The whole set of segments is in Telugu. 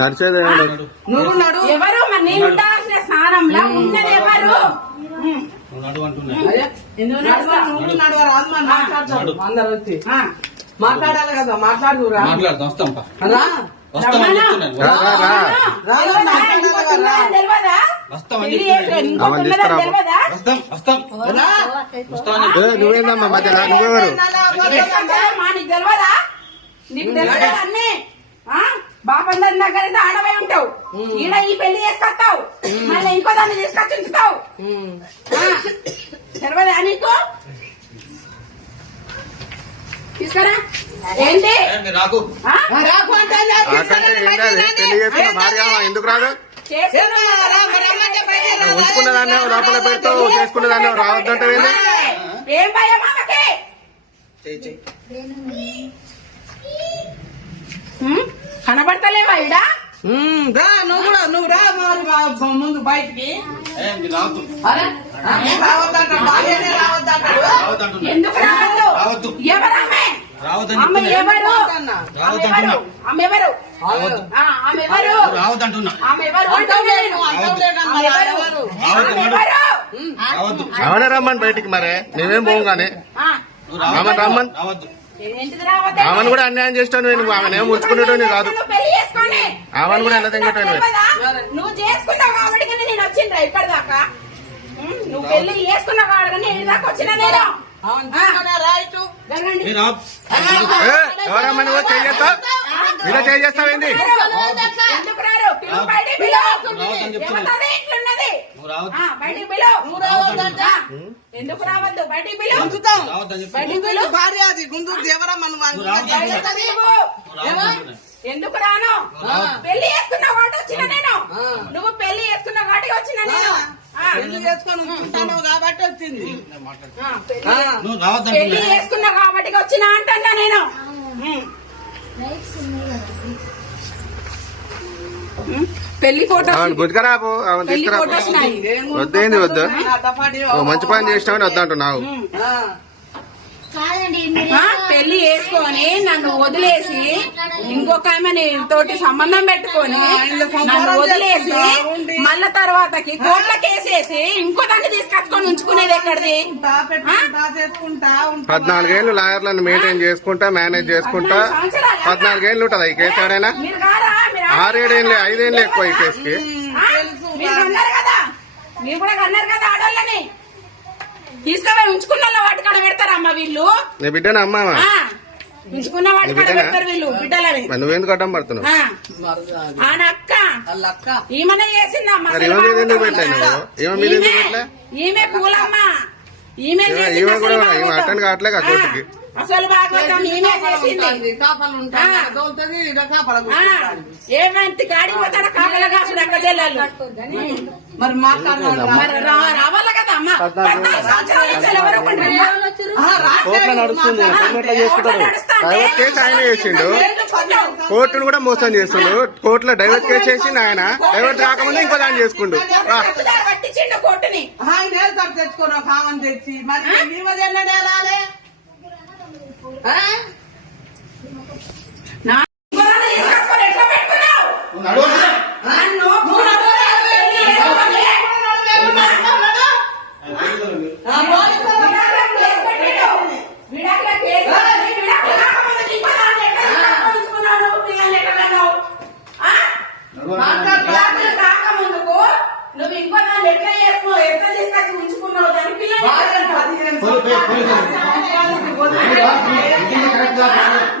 నడిచేది నువ్వు నడు. ఎవరు మరి నేను ఉండాల్సిన స్థానంలో ఉన్నది ఎవరు? నువ్వు నడవ రాదు మరి మాట్లాడతాడు అందరు వచ్చి మాట్లాడాలి కదా. మాట్లాడురా నువ్వేందమ్మా మధ్యలో నువ్వెవరు? నీకు తెలియదా అన్నీ? బాపందరి దగ్గర అయితే ఆడవై ఉంటావు, ఈడ ఈ పెళ్లి చేసుకొస్తావు, మళ్ళీ ఇంకో దాన్ని తీసుకొచ్చి ఉంచుతావు. తెలియదా నీకు? తీసుకురా. ఏంటి పెళ్లి చేసుకున్న భార్య ఎందుకు రాదు? ఉంచుకున్న దాన్ని లోపల పెడతావు, చేసుకున్న దాన్ని రావద్దంటే ఏం భయం ఆమెకి? కనబడతలేవా ఈడ? నువ్వు కూడా నువ్వు రా ముందు బయటికి. ఎందుకు రావద్దు? ఎవరామె? ఆమె ఎవరు? ఆమె ఎవరు? ఆమెనే రమ్మని బయటికి. మరే మేమేం పోం గానీ ఆమెను రమ్మని. ఆమెను కూడా అన్యాయం చేస్తాను నువ్వు. ఆమెనేం ఉంచుకునేటోని కాదు, ఆమెను కూడా ఎలా తింగటోని. నువ్వు చేసుకున్నావు కాబట్టి నేను వచ్చిండ్రా ఇప్పటిదాకా. నువ్వు పెళ్లి చేసుకున్నావు కాబట్టి నేను దాకా వచ్చిన నేను. ఎవరమ్మా నువ్వు చేస్తా ఇలా చేస్తావేంది? ఎందుకు రారు? ఎందుకు రావద్దు? బయటికి పిలువు. భార్య అది గుంటూరు ఎవరమ్మా నువ్వు? ఎందుకు రాను? పెళ్లి చేసుకున్న వాటి వచ్చిన నేను. నువ్వు పెళ్లి చేసుకున్న వాటికి వచ్చిన నేను. పెళ్లి చేసుకుని కాబట్టి వచ్చింది. పెళ్లి చేసుకున్నా కాబట్టి వచ్చిన అంటా నేను. పెళ్లి ఫోటో గుర్తుకరాపు వద్దేంది వద్దు. మంచి పని చేసినావని వద్దంటున్నావు. పెళ్లి చేసుకొని నన్ను వదిలేసి ఇంకొక ఆమె తోటి సంబంధం పెట్టుకొని నన్ను వదిలేసి మళ్ళా తర్వాతకి కోట్ల కేసేసి ఇంకో దాన్ని తీసుకొచ్చుకొని ఉంచుకునేది ఎక్కడిది? 14 ఏళ్ళు లాయర్లను మెయింటైన్ చేసుకుంటా మేనేజ్ చేసుకుంటా 14 ఏళ్ళు ఉంటది ఈ కేసు. ఎవరైనా 6-7 ఏళ్ళు 5 ఏళ్ళు ఎక్కువ ఈ కేసుకి. మీరు అన్నారు కదా, మీరు కూడా అన్నారు కదా ఆడోళ్ళని తీసుకుపోయి ఉంచుకున్న వాటి కాడ పెడతారమ్మా వీళ్ళు. నీ బిడ్డనా అమ్మా? ఉంచుకున్న వాటి కాడ పెడతారు వీళ్ళు బిడ్డలని. నువ్వెందుకు అడ్డం పడుతున్నావు? అక్క ఈమెనే చేసిందమ్మా. ఈమె పూలమ్మ, ఈమె కూడా అటెండ్ కావట్లే కోర్టుకి. అసలు భాగవతం ఈమె చేసింది. ఏమంటి కాడికి పోతారా? కాపల కాసుడు అక్క చెల్లెలు మరి మరి రావాలి కదా అమ్మా. కోర్టులో నడుస్తుంది, డైవర్స్ కేసు ఆయన చేసిండు, కోర్టును కూడా మోసం చేస్తుండు. కోర్టులో డైవర్స్ కేసు చేసిండు ఆయన. డైవర్స్ రాకముందు ఇంకో దాన్ని చేసుకుండు. పట్టించిండు కోర్టుని. తెచ్చుకోరు కామని తెచ్చి మరి ఎన్నడే రాలే. రాకముందుకు నువ్వు ఇంకో దాన్ని ఎట్లా చేసుకున్నావు, ఎట్లా తీసుకొచ్చి ఉంచుకున్నావు దాని పిల్లలు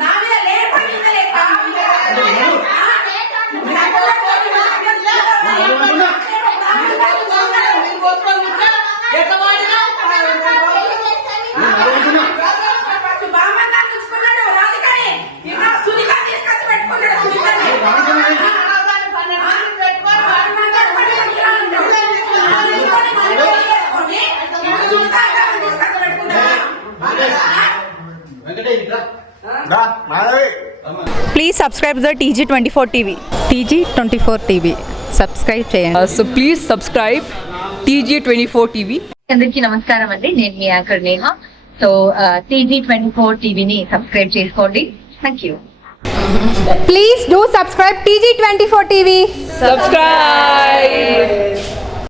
నా మీద బాగా చూసుకున్నాడు రాధికని. ఇంకా సునీత తీసుకొచ్చి పెట్టుకున్నాడు. Please subscribe to the TG24 TV. TG24 TV. Subscribe చేయండి. So please subscribe TG24 TV. అందరికీ నమస్కారం అండి, నేను మీ యాంకర్ నేహ. సో TG24 టీవీని సబ్స్క్రైబ్ చేసుకోండి. Thank you. Please do subscribe TG24 TV. Subscribe.